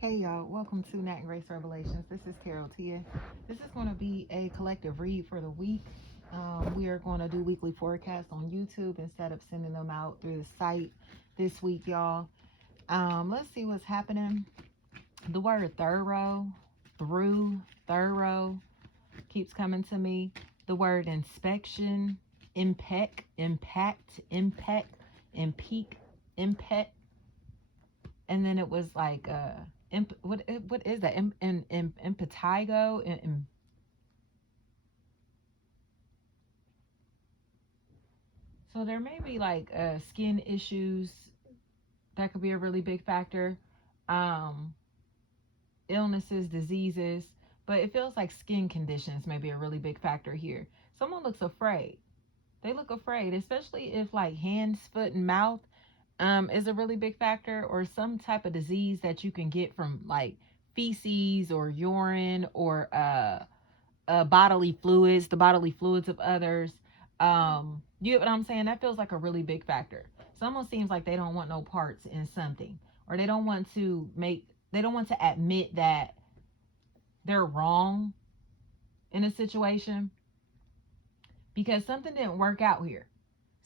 Hey y'all, welcome to Nat and Grace Revelations. This is Carol Tia. This is going to be a collective read for the week. We are going to do weekly forecasts on YouTube instead of sending them out through the site this week, y'all. Let's see what's happening. The word thorough keeps coming to me. The word inspection, impeak, impec, and then it was like what is that? Impetigo, so there may be like skin issues that could be a really big factor. Um, illnesses, diseases, but it feels like skin conditions may be a really big factor here. Someone looks afraid. They look afraid, especially if like hands, foot, and mouth is a really big factor, or some type of disease that you can get from like feces or urine or bodily fluids, the bodily fluids of others. You get what I'm saying? That feels like a really big factor. Someone seems like they don't want no parts in something, or they don't want to admit that they're wrong in a situation because something didn't work out here.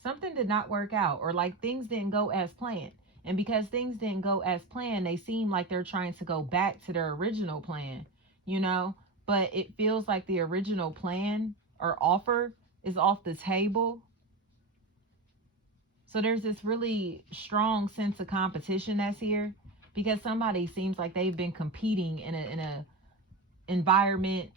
Something did not work out, or like things didn't go as planned. And because things didn't go as planned, they seem like they're trying to go back to their original plan, you know? But it feels like the original plan or offer is off the table. So there's this really strong sense of competition that's here because somebody seems like they've been competing in a environment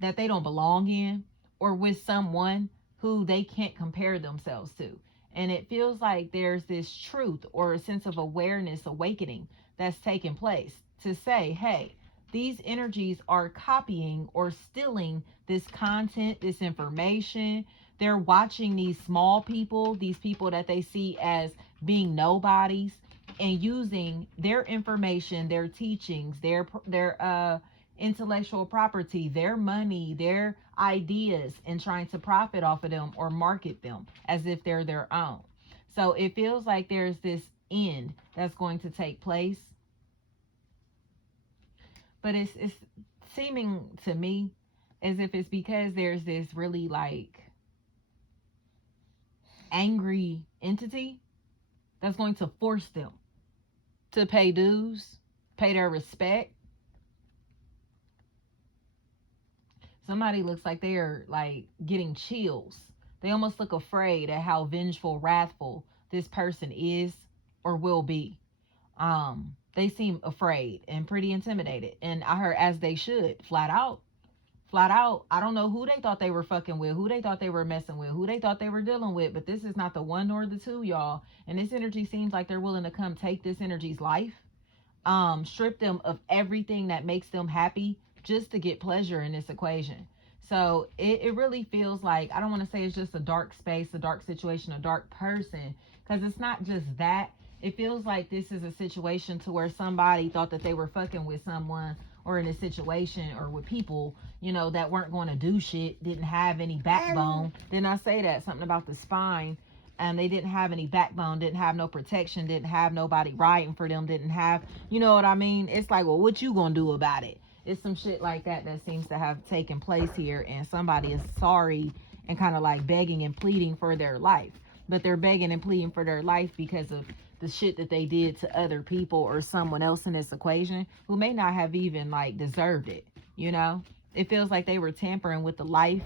that they don't belong in, or with someone who they can't compare themselves to. And it feels like there's this truth or a sense of awareness awakening that's taking place to say, hey, these energies are copying or stealing this content, this information. They're watching these small people, these people that they see as being nobodies, and using their information, their teachings, their intellectual property, their money, their ideas, and trying to profit off of them or market them as if they're their own. So it feels like there's this end that's going to take place, but it's seeming to me as if it's because there's this really like angry entity that's going to force them to pay dues, pay their respect. Somebody looks like they're like getting chills. They almost look afraid at how vengeful, wrathful this person is or will be. They seem afraid and pretty intimidated. And I heard as they should, flat out. Flat out. I don't know who they thought they were fucking with, who they thought they were messing with, who they thought they were dealing with, but this is not the one nor the two, y'all. And this energy seems like they're willing to come take this energy's life, strip them of everything that makes them happy just to get pleasure in this equation. So it really feels like, I don't want to say it's just a dark space, a dark situation, a dark person, because it's not just that. It feels like this is a situation to where somebody thought that they were fucking with someone or in a situation or with people, that weren't going to do shit, didn't have any backbone. Didn't I say that? Something about the spine. And they didn't have any backbone, didn't have no protection, didn't have nobody riding for them, didn't have, you know what I mean? It's like, well, what you gonna do about it? It's some shit like that that seems to have taken place here, and somebody is sorry and kind of like begging and pleading for their life. But they're begging and pleading for their life because of the shit that they did to other people or someone else in this equation who may not have even like deserved it, you know? It feels like they were tampering with the life,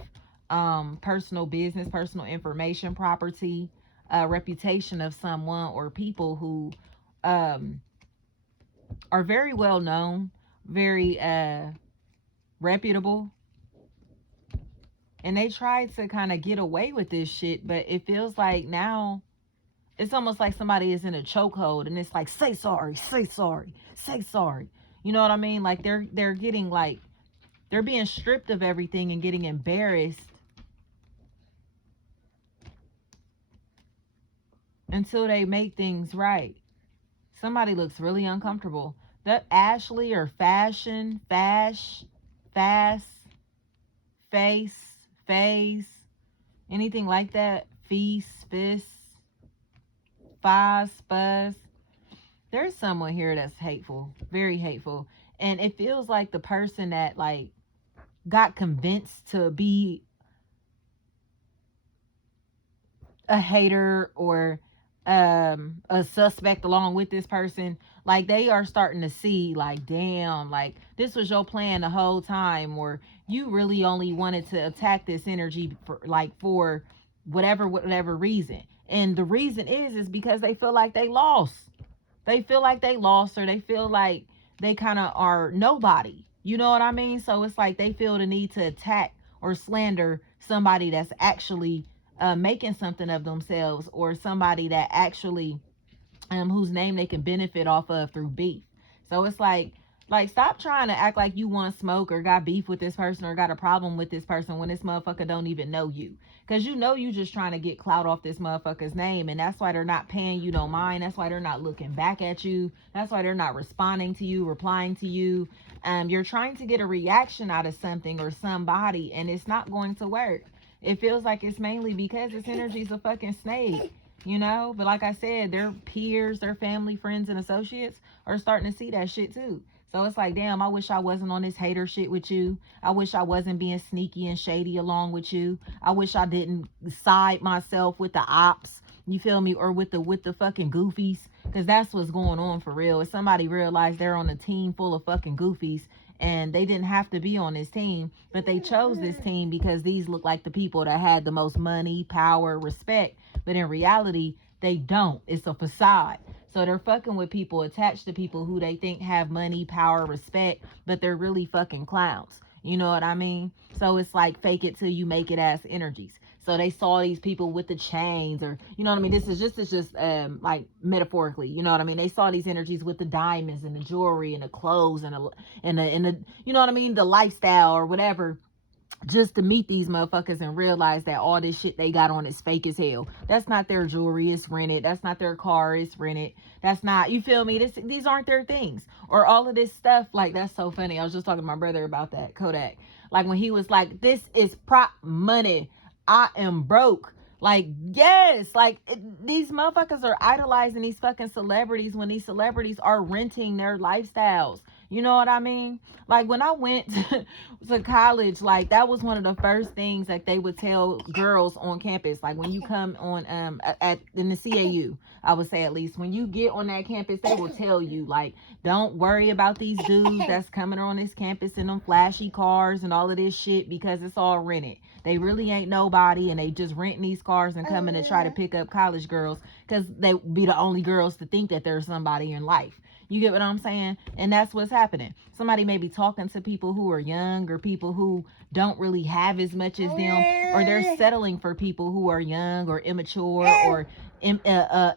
personal business, personal information, property, reputation of someone or people who um, are very well known, very reputable, and they tried to kind of get away with this shit. But it feels like now it's almost like somebody is in a chokehold, and it's like, say sorry, say sorry, say sorry. You know what I mean? Like they're getting like they're being stripped of everything and getting embarrassed until they make things right. Somebody looks really uncomfortable. That Ashley or fashion, fast, face, phase, anything like that. Feast, fist, fuzz, spuzz. there's someone here that's hateful, very hateful. And it feels like the person that like got convinced to be a hater or a suspect along with this person, like they are starting to see like, damn, like this was your plan the whole time, or you really only wanted to attack this energy for like for whatever reason. And the reason is because they feel like they lost. They feel like they lost, or they feel like they kind of are nobody. You know what I mean? So it's like they feel the need to attack or slander somebody that's actually making something of themselves, or somebody that actually whose name they can benefit off of through beef. So it's like stop trying to act like you want smoke or got beef with this person or got a problem with this person when this motherfucker don't even know you. Cause you know you just trying to get clout off this motherfucker's name, and that's why they're not paying you no mind. That's why they're not looking back at you. That's why they're not responding to you, replying to you. You're trying to get a reaction out of something or somebody, and it's not going to work. It feels like it's mainly because this energy's a fucking snake, you know? But like I said, their peers, their family, friends, and associates are starting to see that shit too. So it's like, damn, I wish I wasn't on this hater shit with you. I wish I wasn't being sneaky and shady along with you. I wish I didn't side myself with the ops. You feel me? Or with the fucking goofies. Because that's what's going on for real. If somebody realized they're on a team full of fucking goofies, and they didn't have to be on this team, but they chose this team because these look like the people that had the most money, power, respect. But in reality, they don't. It's a facade. So they're fucking with people, attached to people who they think have money, power, respect, but they're really fucking clowns. You know what I mean? So it's like fake it till you make it ass energies. So they saw these people with the chains, or you know what I mean? This is just like metaphorically, you know what I mean? They saw these energies with the diamonds and the jewelry and the clothes and the you know what I mean, the lifestyle or whatever, just to meet these motherfuckers and realize that all this shit they got on is fake as hell. That's not their jewelry, it's rented. That's not their car, it's rented. That's not, you feel me? These aren't their things. Or all of this stuff, like that's so funny. I was just talking to my brother about that, Kodak. Like when he was like, this is prop money. I am broke. Like, yes, like these motherfuckers are idolizing these fucking celebrities when these celebrities are renting their lifestyles. You know what I mean? Like when I went to college, like that was one of the first things that they would tell girls on campus. Like when you come on at in the CAU, I would say, at least when you get on that campus, they will tell you like, don't worry about these dudes that's coming on this campus in them flashy cars and all of this shit, because it's all rented. They really ain't nobody, and they just renting these cars and coming to try to pick up college girls because they be the only girls to think that there's somebody in life. You get what I'm saying? And that's what's happening. Somebody may be talking to people who are young, or people who don't really have as much as them, or they're settling for people who are young or immature or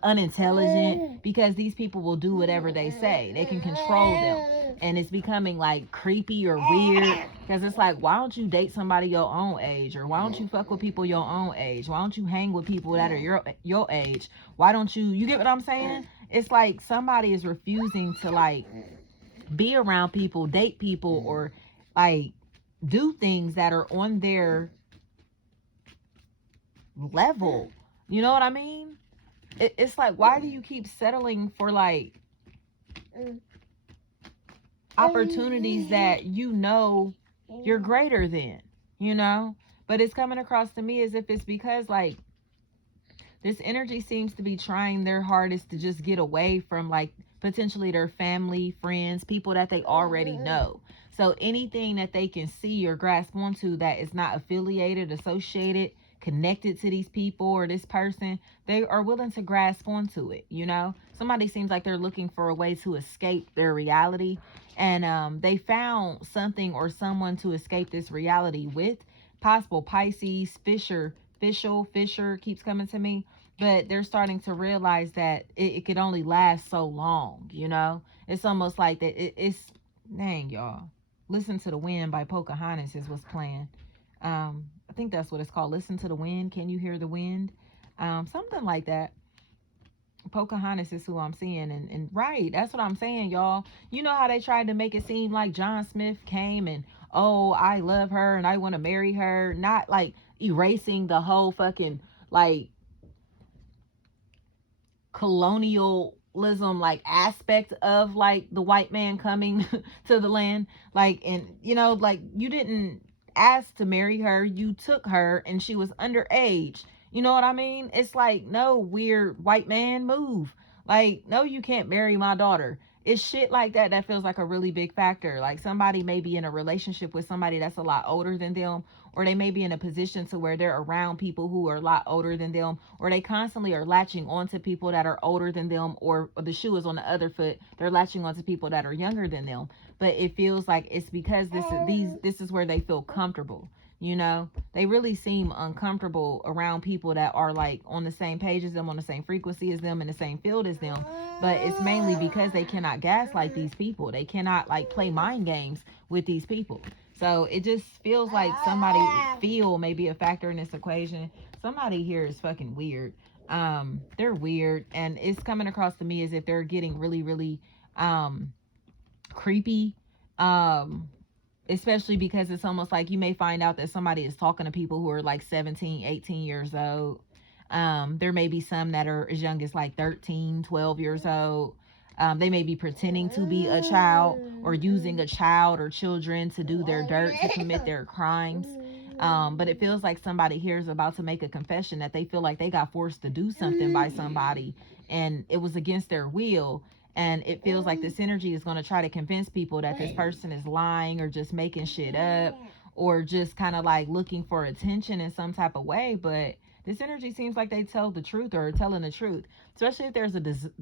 unintelligent, because these people will do whatever they say. They can control them. And it's becoming like creepy or weird, because it's like, why don't you date somebody your own age? Or why don't you fuck with people your own age? Why don't you hang with people that are your age? Why don't you get what I'm saying? It's like somebody is refusing to like be around people, date people, or like do things that are on their level. You know what I mean? It's like, why do you keep settling for like opportunities that you know you're greater than, you know? But it's coming across to me as if it's because like this energy seems to be trying their hardest to just get away from like potentially their family, friends, people that they already know. So anything that they can see or grasp onto that is not affiliated, associated, connected to these people or this person, they are willing to grasp onto it, you know? Somebody seems like they're looking for a way to escape their reality, and they found something or someone to escape this reality with. Possible Pisces, Fisher keeps coming to me, but they're starting to realize that it could only last so long, you know? It's almost like that it's, dang, y'all. Listen to the Wind by Pocahontas is what's playing. I think that's what it's called. Listen to the Wind. Can you hear the wind? Something like that. Pocahontas is who I'm seeing, and right, that's what I'm saying, y'all. You know how they tried to make it seem like John Smith came and, oh, I love her and I want to marry her, not like erasing the whole fucking like colonial like aspect of like the white man coming to the land. Like, and you know, like you didn't ask to marry her, you took her and she was underage. You know what I mean? It's like, no, weird white man, move. Like, no, you can't marry my daughter. It's shit like that that feels like a really big factor. Like somebody may be in a relationship with somebody that's a lot older than them, or they may be in a position to where they're around people who are a lot older than them, or they constantly are latching onto people that are older than them, or the shoe is on the other foot, they're latching onto people that are younger than them. But it feels like it's because this is where they feel comfortable. You know, they really seem uncomfortable around people that are like on the same page as them, on the same frequency as them, in the same field as them. But it's mainly because they cannot gaslight these people. They cannot like play mind games with these people. So it just feels like somebody feel may be a factor in this equation. Somebody here is fucking weird. They're weird, and it's coming across to me as if they're getting really, really creepy. Especially because it's almost like you may find out that somebody is talking to people who are like 17, 18 years old. There may be some that are as young as like 13, 12 years old. They may be pretending to be a child or using a child or children to do their dirt, to commit their crimes. But it feels like somebody here is about to make a confession that they feel like they got forced to do something by somebody and it was against their will. And it feels like this energy is going to try to convince people that this person is lying or just making shit up or just kind of like looking for attention in some type of way. But this energy seems like they tell the truth or are telling the truth, especially if there's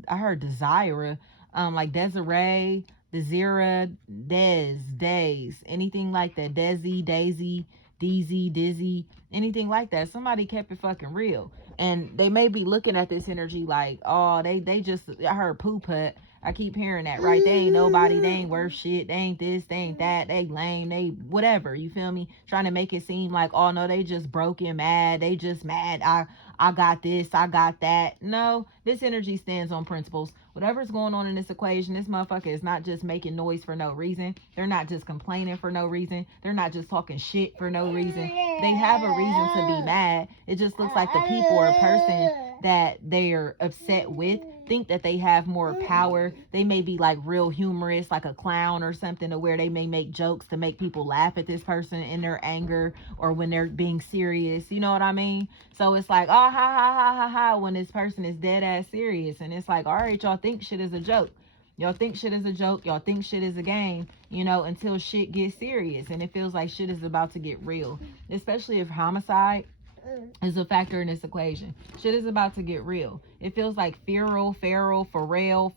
I heard Desire, like Desiree, Desira, Days, anything like that, Desi, Daisy, Dizzy, anything like that. Somebody kept it fucking real. And they may be looking at this energy like, oh, they just, I heard poo put. I keep hearing that, right? They ain't nobody, they ain't worth shit, they ain't this, they ain't that, they lame, they whatever, you feel me? Trying to make it seem like, oh no, they just broken, mad, they just mad, I got this, I got that. No, this energy stands on principles. Whatever's going on in this equation, this motherfucker is not just making noise for no reason. They're not just complaining for no reason. They're not just talking shit for no reason. They have a reason to be mad. It just looks like the people or person that they're upset with think that they have more power. They may be like real humorous, like a clown or something, to where they may make jokes to make people laugh at this person in their anger or when they're being serious. You know what I mean? So it's like, oh, ha, ha, ha, ha, ha, when this person is dead ass serious. And it's like, all right, y'all think shit is a joke. Y'all think shit is a joke. Y'all think shit is a game, you know, until shit gets serious. And it feels like shit is about to get real, especially if homicide is a factor in this equation. Shit is about to get real. It feels like feral, for real,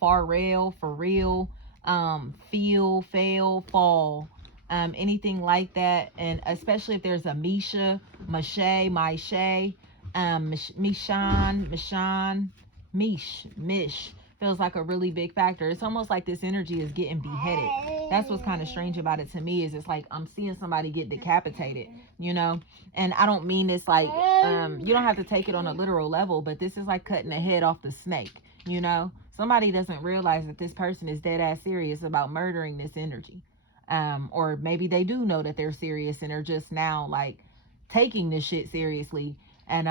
feel, fail, fall, anything like that. And especially if there's a Misha, Mache, Mish, feels like a really big factor. It's almost like this energy is getting beheaded. That's what's kind of strange about it to me, is it's like I'm seeing somebody get decapitated, you know? And I don't mean this like, you don't have to take it on a literal level, but this is like cutting the head off the snake, you know? Somebody doesn't realize that this person is dead ass serious about murdering this energy. Or maybe they do know that they're serious and are just now like taking this shit seriously. And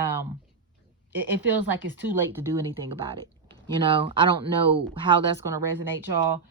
it feels like it's too late to do anything about it. You know, I don't know how that's going to resonate, y'all.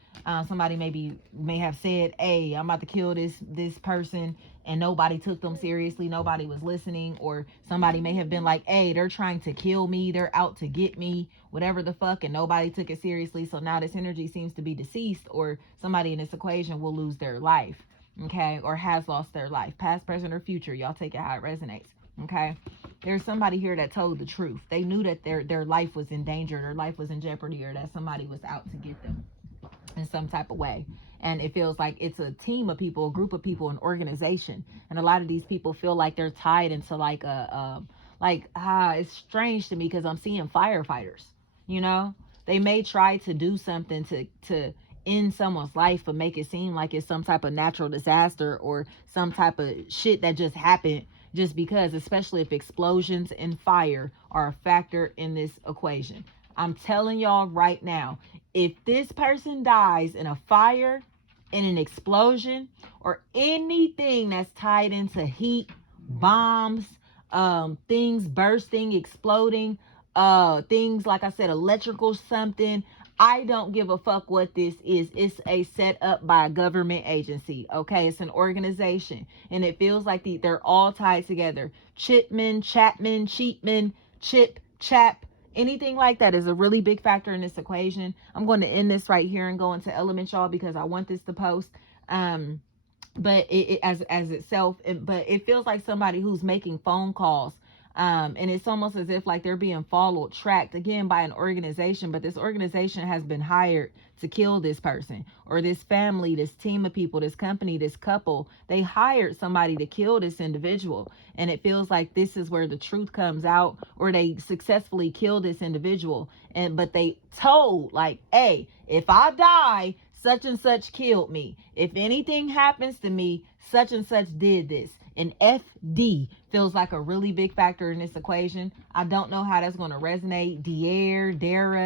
Somebody may have said, hey, I'm about to kill this person, and nobody took them seriously. Nobody was listening. Or somebody may have been like, hey, they're trying to kill me. They're out to get me, whatever the fuck. And nobody took it seriously. So now this energy seems to be deceased, or somebody in this equation will lose their life. Okay. Or has lost their life, past, present, or future. Y'all take it how it resonates. Okay. There's somebody here that told the truth. They knew that their life was in danger, their life was in jeopardy, or that somebody was out to get them in some type of way. And it feels like it's a team of people, a group of people, an organization. And a lot of these people feel like they're tied into like it's strange to me because I'm seeing firefighters, you know? They may try to do something to end someone's life, but make it seem like it's some type of natural disaster or some type of shit that just happened, just because, especially if explosions and fire are a factor in this equation. I'm telling y'all right now, if this person dies in a fire, in an explosion, or anything that's tied into heat, bombs, things bursting, exploding, things like I said, electrical something, I don't give a fuck what this is. It's a set up by a government agency. Okay, it's an organization, and it feels like they're all tied together. Chapman, Chap, anything like that is a really big factor in this equation. I'm going to end this right here and go into element, y'all, because I want this to post. But it as itself, but it feels like somebody who's making phone calls, and it's almost as if like they're being followed, tracked again by an organization, but this organization has been hired to kill this person, or this family, this team of people, this company, this couple. They hired somebody to kill this individual, and it feels like this is where the truth comes out, or they successfully kill this individual, but they told like, hey, if I die, such and such killed me. If anything happens to me, such and such did this. And FD feels like a really big factor in this equation. I don't know how that's going to resonate. Dara,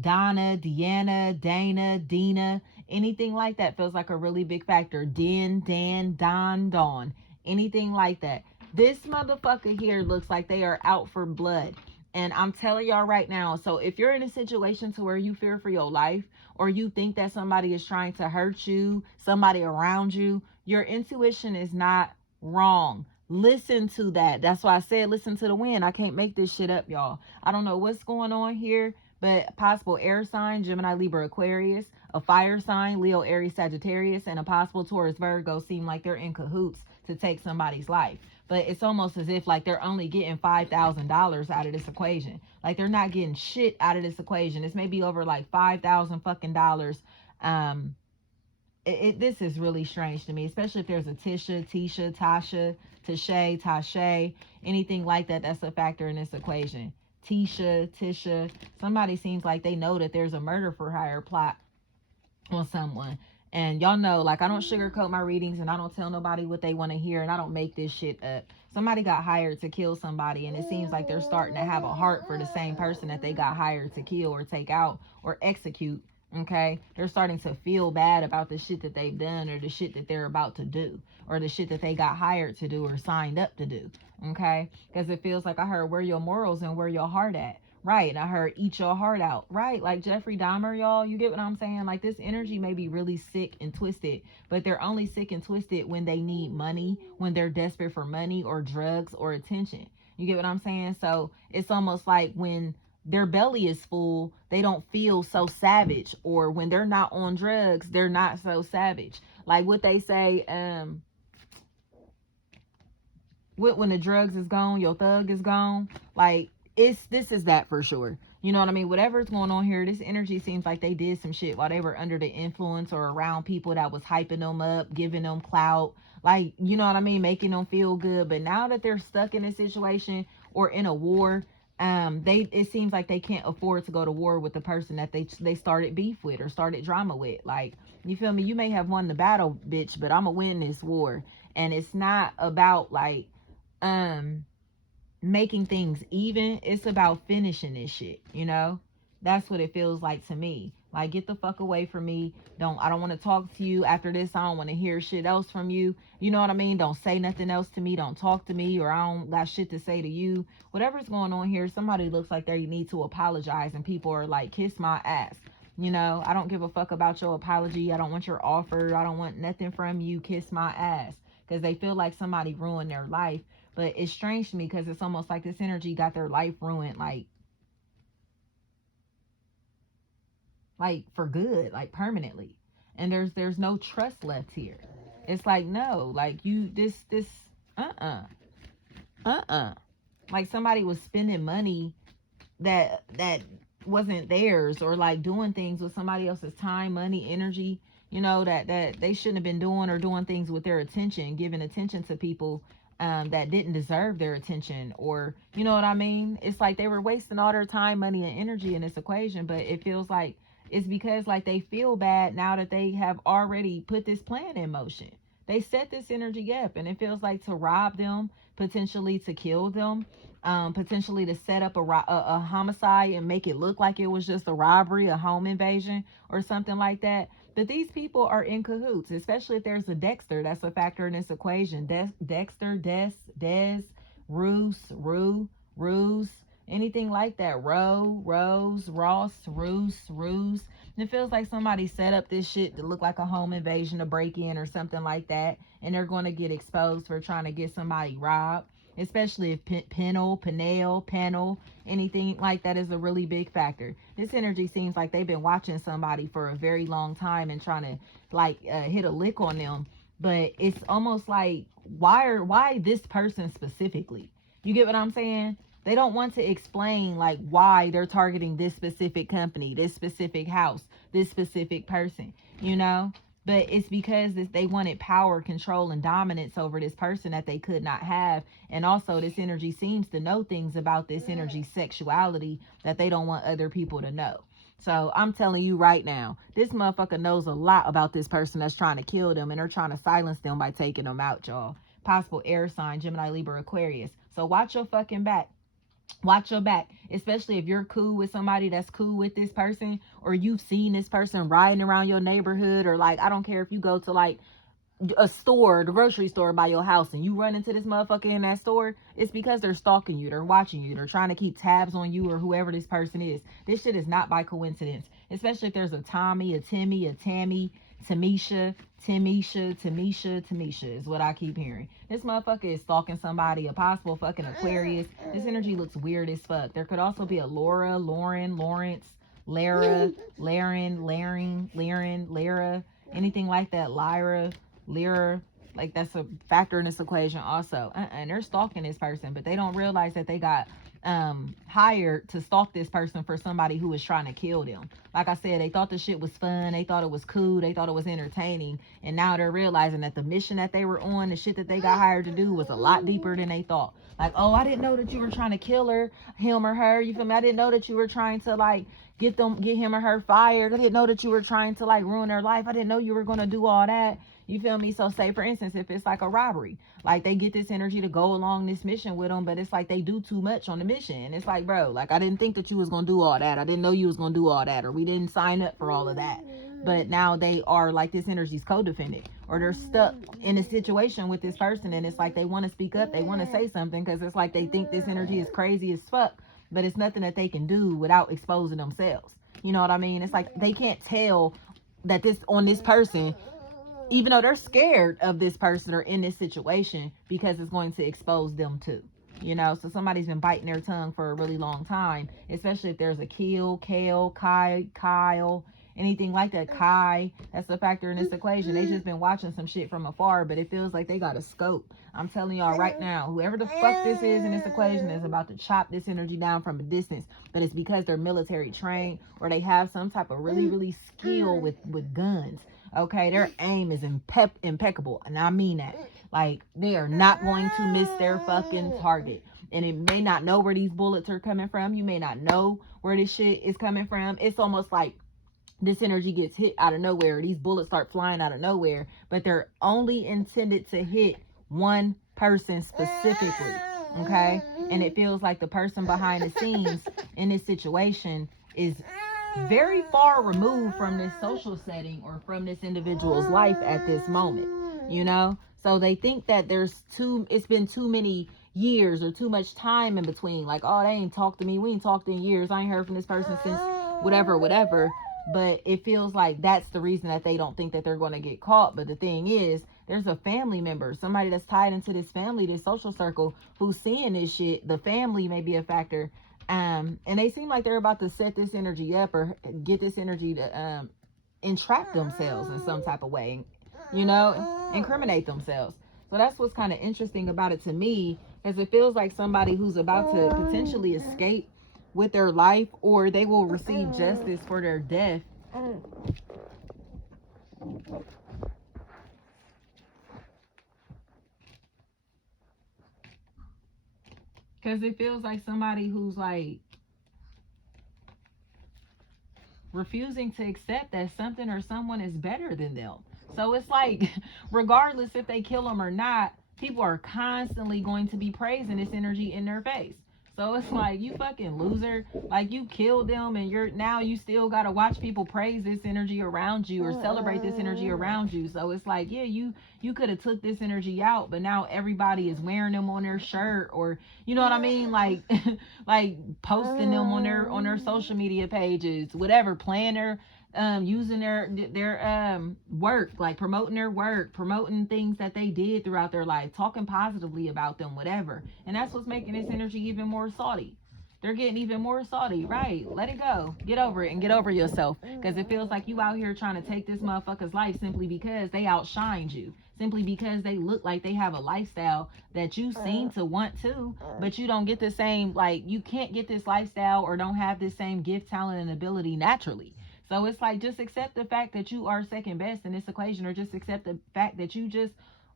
Donna, Deanna, Dana, Dina, anything like that feels like a really big factor. Dan, Dawn, anything like that. This motherfucker here looks like they are out for blood. And I'm telling y'all right now, so if you're in a situation to where you fear for your life, or you think that somebody is trying to hurt you, somebody around you, your intuition is not wrong. Listen to that. That's why I said listen to the wind. I can't make this shit up, y'all. I don't know what's going on here, but possible air sign, Gemini, Libra, Aquarius, a fire sign, Leo, Aries, Sagittarius, and a possible Taurus, Virgo seem like they're in cahoots to take somebody's life. But it's almost as if like they're only getting $5,000 out of this equation. Like they're not getting shit out of this equation. It's maybe over like $5,000 fucking dollars. This is really strange to me, especially if there's a Tisha, Tasha, Tashay, anything like that. That's a factor in this equation. Tisha, somebody seems like they know that there's a murder for hire plot on someone. And y'all know, like, I don't sugarcoat my readings, and I don't tell nobody what they want to hear, and I don't make this shit up. Somebody got hired to kill somebody, and it seems like they're starting to have a heart for the same person that they got hired to kill or take out or execute. Okay, they're starting to feel bad about the shit that they've done, or the shit that they're about to do, or the shit that they got hired to do or signed up to do. Okay, because it feels like I heard where your morals and where your heart at. Right, and I heard eat your heart out. Right, like Jeffrey Dahmer, y'all. You get what I'm saying? Like this energy may be really sick and twisted, but they're only sick and twisted when they need money, when they're desperate for money or drugs or attention. You get what I'm saying? So it's almost like when their belly is full, they don't feel so savage, or when they're not on drugs, they're not so savage. Like what they say, when the drugs is gone, your thug is gone. Like this is that for sure. You know what I mean? Whatever's going on here, this energy seems like they did some shit while they were under the influence or around people that was hyping them up, giving them clout, like, you know what I mean, making them feel good. But now that they're stuck in a situation or in a war, it seems like they can't afford to go to war with the person that they started beef with or started drama with. Like, you feel me? You may have won the battle, bitch, but I'm gonna win this war. And it's not about like making things even. It's about finishing this shit, you know. That's what it feels like to me. Like, get the fuck away from me. I don't want to talk to you after this. I don't want to hear shit else from you. You know what I mean? Don't say nothing else to me. Don't talk to me, or I don't got shit to say to you. Whatever's going on here, somebody looks like they need to apologize, and people are like, kiss my ass. You know, I don't give a fuck about your apology. I don't want your offer. I don't want nothing from you. Kiss my ass. Because they feel like somebody ruined their life. But it's strange to me because it's almost like this energy got their life ruined, like for good, like permanently. And there's no trust left here. It's like, no, like like somebody was spending money that wasn't theirs, or like doing things with somebody else's time, money, energy, you know, that they shouldn't have been doing, or doing things with their attention, giving attention to people that didn't deserve their attention, or, you know what I mean? It's like they were wasting all their time, money, and energy in this equation. But it feels like it's because like they feel bad now that they have already put this plan in motion. They set this energy up, and it feels like to rob them, potentially to kill them, potentially to set up a homicide and make it look like it was just a robbery, a home invasion, or something like that. But these people are in cahoots, especially if there's a Dexter. That's a factor in this equation. Dexter, Des, Ruse, anything like that. Rose, Ross, Ruse. It feels like somebody set up this shit to look like a home invasion, to break in or something like that, and they're going to get exposed for trying to get somebody robbed. Especially if panel, anything like that is a really big factor. This energy seems like they've been watching somebody for a very long time and trying to hit a lick on them. But it's almost like, why this person specifically? You get what I'm saying? They don't want to explain like why they're targeting this specific company, this specific house, this specific person, you know? But it's because they wanted power, control, and dominance over this person that they could not have. And also, this energy seems to know things about this energy's sexuality that they don't want other people to know. So I'm telling you right now, this motherfucker knows a lot about this person that's trying to kill them, and they're trying to silence them by taking them out, y'all. Possible air sign, Gemini, Libra, Aquarius. So watch your fucking back. Watch your back, especially if you're cool with somebody that's cool with this person, or you've seen this person riding around your neighborhood, or like, I don't care if you go to like a store, the grocery store by your house, and you run into this motherfucker in that store. It's because they're stalking you, they're watching you, they're trying to keep tabs on you or whoever this person is. This shit is not by coincidence, especially if there's a Tommy, a Timmy, a Tammy, Tamisha is what I keep hearing. This motherfucker is stalking somebody, a possible fucking Aquarius. This energy looks weird as fuck. There could also be a Laura, Lauren, Lawrence, Lara, anything like that. Lyra, like that's a factor in this equation also. And they're stalking this person, but they don't realize that they got hired to stalk this person for somebody who was trying to kill them. Like I said, they thought the shit was fun, they thought it was cool, they thought it was entertaining, and now they're realizing that the mission that they were on, the shit that they got hired to do, was a lot deeper than they thought. Like, oh, I didn't know that you were trying to kill him or her, you feel me? I didn't know that you were trying to like get him or her fired. I didn't know that you were trying to like ruin their life. I didn't know you were gonna do all that. You feel me? So say, for instance, if it's like a robbery, like they get this energy to go along this mission with them, but it's like they do too much on the mission. And it's like, bro, like I didn't think that you was going to do all that. I didn't know you was going to do all that, or we didn't sign up for all of that. But now they are like, this energy's codependent, or they're stuck in a situation with this person. And it's like they want to speak up. They want to say something because it's like they think this energy is crazy as fuck, but it's nothing that they can do without exposing themselves. You know what I mean? It's like they can't tell that this person, even though they're scared of this person or in this situation, because it's going to expose them too. You know, so somebody's been biting their tongue for a really long time, especially if there's a Kyle, anything like that. Kai, that's a factor in this equation. They just been watching some shit from afar, but it feels like they got a scope. I'm telling y'all right now, whoever the fuck this is in this equation is about to chop this energy down from a distance, but it's because they're military trained, or they have some type of really skill with guns. Okay, their aim is impeccable, and I mean that. Like, they are not going to miss their fucking target. And it may not know where these bullets are coming from. You may not know where this shit is coming from. It's almost like this energy gets hit out of nowhere. These bullets start flying out of nowhere, but they're only intended to hit one person specifically. Okay, and it feels like the person behind the scenes in this situation is very far removed from this social setting or from this individual's life at this moment, you know? So they think that it's been too many years or too much time in between. Like, oh, they ain't talked to me. We ain't talked in years. I ain't heard from this person since whatever. But it feels like that's the reason that they don't think that they're going to get caught. But the thing is, there's a family member, somebody that's tied into this family, this social circle, who's seeing this shit. The family may be a factor. And they seem like they're about to set this energy up or get this energy to entrap themselves in some type of way, you know, incriminate themselves. So that's what's kind of interesting about it to me, is it feels like somebody who's about to potentially escape with their life, or they will receive justice for their death. Because it feels like somebody who's like refusing to accept that something or someone is better than them. So it's like, regardless if they kill them or not, people are constantly going to be praising this energy in their face. So it's like, you fucking loser. Like, you killed them, and you still gotta watch people praise this energy around you or celebrate this energy around you. So it's like, yeah, you could have took this energy out, but now everybody is wearing them on their shirt, or you know what I mean, like like posting them on their social media pages, whatever, playing their using their work, like promoting their work, promoting things that they did throughout their life, talking positively about them, whatever. And that's what's making this energy even more salty. They're getting even more salty, right? Let it go. Get over it and get over yourself. Because it feels like you out here trying to take this motherfucker's life simply because they outshined you. Simply because they look like they have a lifestyle that you seem to want to, but you don't get the same, like, you can't get this lifestyle or don't have this same gift, talent, and ability naturally. So it's like, just accept the fact that you are second best in this equation, or just accept the fact that you just,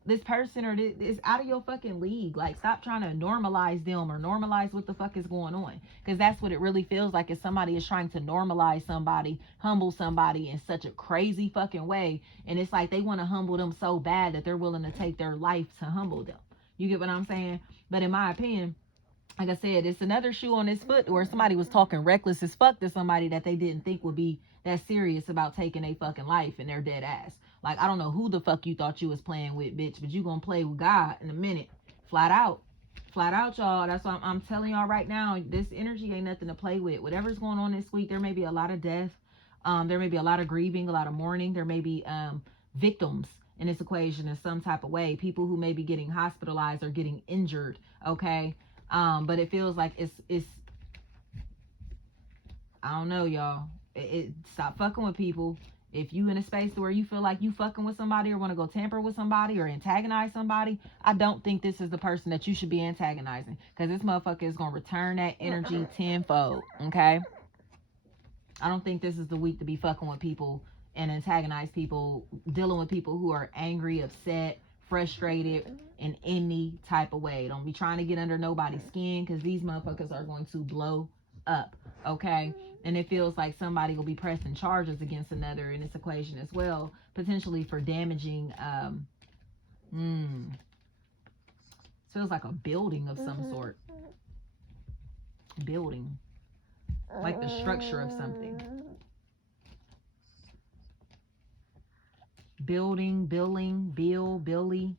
this person or this is out of your fucking league. Like, stop trying to normalize them or normalize what the fuck is going on, because that's what it really feels like, is somebody is trying to normalize somebody, humble somebody in such a crazy fucking way, and it's like they want to humble them so bad that they're willing to take their life to humble them. You get what I'm saying? But in my opinion, like I said, it's another shoe on this foot where somebody was talking reckless as fuck to somebody that they didn't think would be that serious about taking a fucking life, and their dead ass. Like, I don't know who the fuck you thought you was playing with, bitch, but you gonna play with God in a minute. Flat out. Flat out, y'all. That's why I'm telling y'all right now, this energy ain't nothing to play with. Whatever's going on this week, there may be a lot of death. There may be a lot of grieving, a lot of mourning. There may be victims in this equation in some type of way. People who may be getting hospitalized or getting injured, okay? But it feels like it's I don't know, y'all. Stop fucking with people. If you in a space where you feel like you fucking with somebody or want to go tamper with somebody or antagonize somebody, I don't think this is the person that you should be antagonizing, because this motherfucker is gonna return that energy tenfold. Okay, I don't think this is the week to be fucking with people and antagonize people, dealing with people who are angry, upset, frustrated in any type of way. Don't be trying to get under nobody's skin, because these motherfuckers are going to blow up. Okay, and it feels like somebody will be pressing charges against another in this equation as well, potentially for damaging feels like a building of some sort. Building, like the structure of something. Building, billing, Bill, Billy,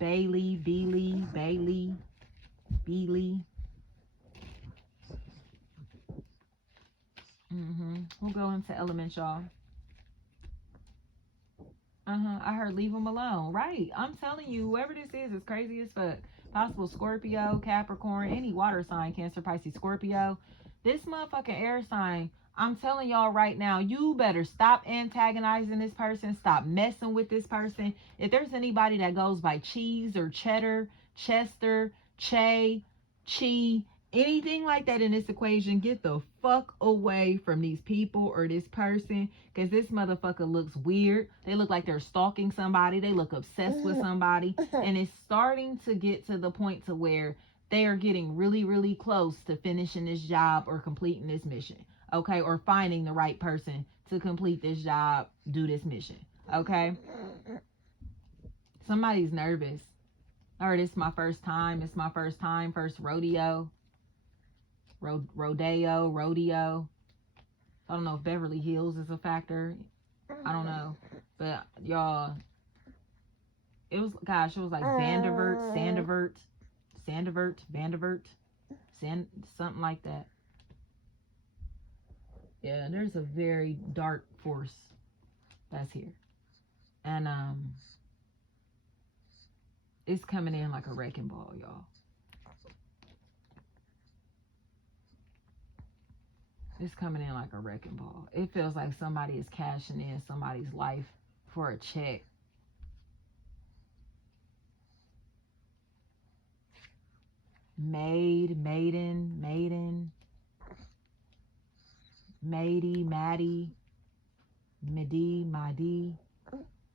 Bailey, Beely, Bailey, Beely. We'll go into elements, y'all. I heard leave them alone. Right. I'm telling you, whoever this is crazy as fuck. Possible Scorpio, Capricorn, any water sign, Cancer, Pisces, Scorpio. This motherfucking air sign, I'm telling y'all right now, you better stop antagonizing this person. Stop messing with this person. If there's anybody that goes by cheese or cheddar, Chester, Che, Chi, anything like that in this equation, get the fuck away from these people or this person, because this motherfucker looks weird. They look like they're stalking somebody. They look obsessed with somebody, and it's starting to get to the point to where they are getting really, really close to finishing this job or completing this mission, okay, or finding the right person to complete this job, do this mission, okay. Somebody's nervous, or it's my first time, first rodeo. Rodeo. I don't know if Beverly Hills is a factor. I don't know. But y'all, it was like Vandivert, something like that. Yeah, there's a very dark force that's here. And it's coming in like a wrecking ball, y'all. It's coming in like a wrecking ball. It feels like somebody is cashing in somebody's life for a check. Maiden, Maddie, Midi,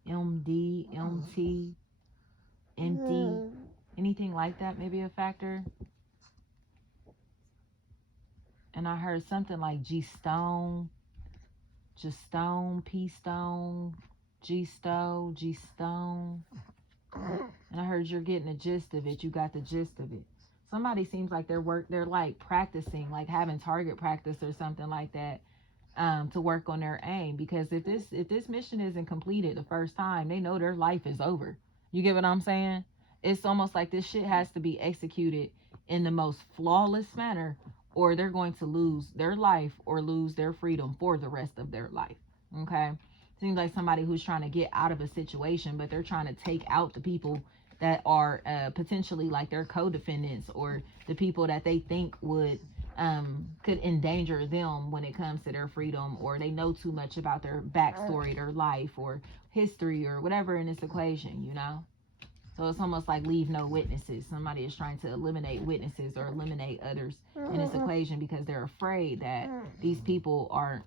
MD, MT, empty, anything like that may be a factor. And I heard something like G Stone, P Stone, G Stone. And I heard you're getting the gist of it. You got the gist of it. Somebody seems like they're like practicing, like having target practice or something like that, to work on their aim. Because if this mission isn't completed the first time, they know their life is over. You get what I'm saying? It's almost like this shit has to be executed in the most flawless manner, or they're going to lose their life or lose their freedom for the rest of their life. Okay? Seems like somebody who's trying to get out of a situation, but they're trying to take out the people that are potentially like their co-defendants, or the people that they think could endanger them when it comes to their freedom, or they know too much about their backstory, their life, or history, or whatever in this equation, you know? So it's almost like leave no witnesses. Somebody is trying to eliminate witnesses or eliminate others in this equation because they're afraid that these people are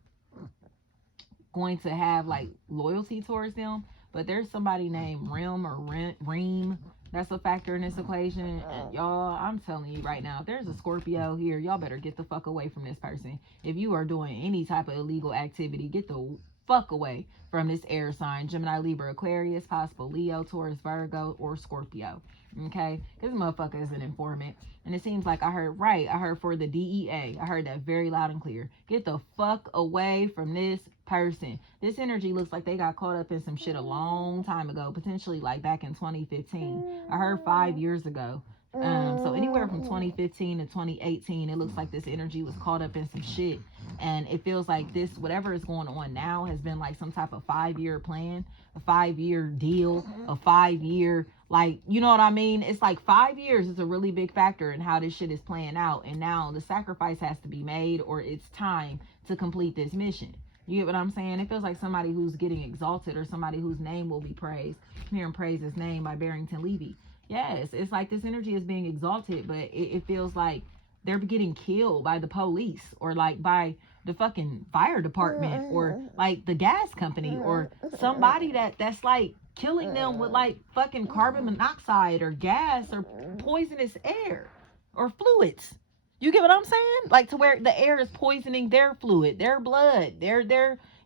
going to have like loyalty towards them. But there's somebody named Reem that's a factor in this equation. And y'all, I'm telling you right now, if there's a Scorpio here, y'all better get the fuck away from this person. If you are doing any type of illegal activity, get the fuck away from this air sign. Gemini, Libra, Aquarius, possible Leo, Taurus, Virgo, or Scorpio. Okay? This motherfucker is an informant. And it seems like I heard right. I heard for the DEA. I heard that very loud and clear. Get the fuck away from this person. This energy looks like they got caught up in some shit a long time ago, potentially like back in 2015. I heard 5 years ago. So anywhere from 2015 to 2018, it looks like this energy was caught up in some shit. And it feels like this, whatever is going on now, has been like some type of 5-year plan, a 5-year deal, a 5-year, like, you know what I mean? It's like 5 years is a really big factor in how this shit is playing out. And now the sacrifice has to be made, or it's time to complete this mission. You get what I'm saying? It feels like somebody who's getting exalted, or somebody whose name will be praised. I'm hearing Praise His Name by Barrington Levy. Yes, it's like this energy is being exalted, but it feels like they're getting killed by the police, or like by the fucking fire department, or like the gas company, or somebody that's like killing them with like fucking carbon monoxide or gas or poisonous air or fluids. You get what I'm saying? Like to where the air is poisoning their fluid, their blood, their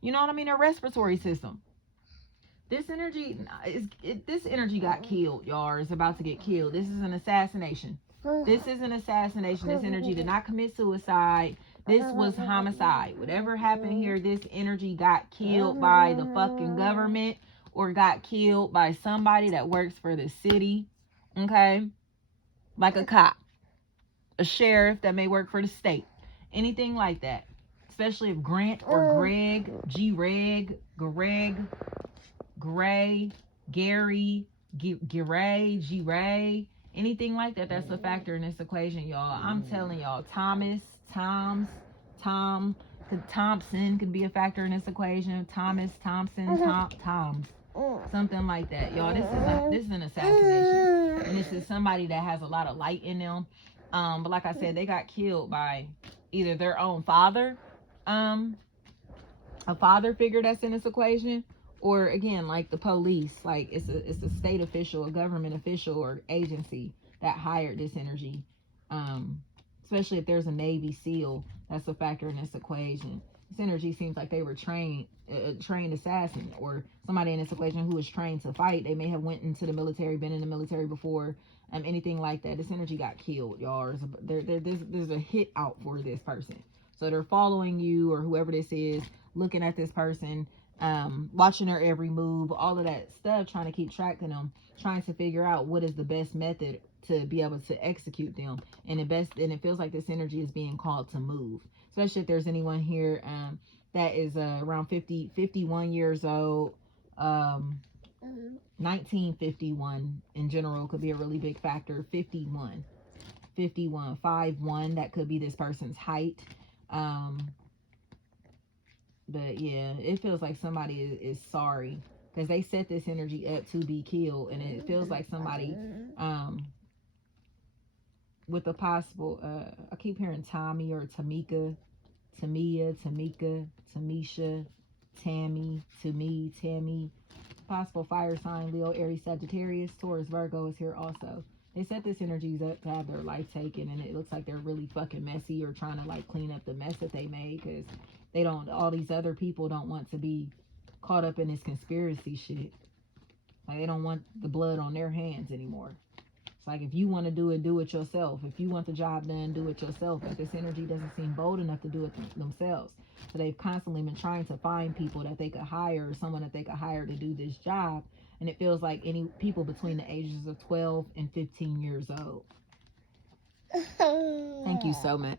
you know what I mean, their respiratory system. This energy got killed, y'all. It's about to get killed. This is an assassination. This is an assassination. This energy did not commit suicide. This was homicide. Whatever happened here, this energy got killed by the fucking government, or got killed by somebody that works for the city. Okay? Like a cop, a sheriff that may work for the state. Anything like that. Especially if Grant or Greg, G-Reg, Gray, Gary, G-Ray, anything like that, that's a factor in this equation, y'all. I'm telling y'all, Thompson could be a factor in this equation. Toms, something like that, y'all. This is an assassination, and this is somebody that has a lot of light in them. But like I said, they got killed by either their own father, a father figure that's in this equation, or again, like the police, like it's a state official, a government official or agency that hired this energy. Especially if there's a Navy SEAL, that's a factor in this equation. This energy seems like they were trained assassin, or somebody in this equation who was trained to fight. They may have went into the military, been in the military before, anything like that. This energy got killed, y'all. There's a hit out for this person. So they're following you, or whoever this is, looking at this person, watching their every move, all of that stuff, trying to keep track of them, trying to figure out what is the best method to be able to execute them. And it feels like this energy is being called to move. Especially if there's anyone here that is around 51 years old. 1951 in general could be a really big factor. 51, 5'1", that could be this person's height. But yeah, it feels like somebody is sorry, because they set this energy up to be killed, and it feels like somebody with a possible I keep hearing Tommy or Tamika, Tamia, Tamika, Tamisha, Tammy, Tammy, possible fire sign, Leo, Aries, Sagittarius, Taurus, Virgo is here also. They set this energy up to have their life taken, and it looks like they're really fucking messy, or trying to like clean up the mess that they made, because all these other people don't want to be caught up in this conspiracy shit. Like, they don't want the blood on their hands anymore. It's like, if you want to do it yourself. If you want the job done, do it yourself. But this energy doesn't seem bold enough to do it themselves. So they've constantly been trying to find people that they could hire, or someone that they could hire to do this job. And it feels like any people between the ages of 12 and 15 years old. Thank you so much.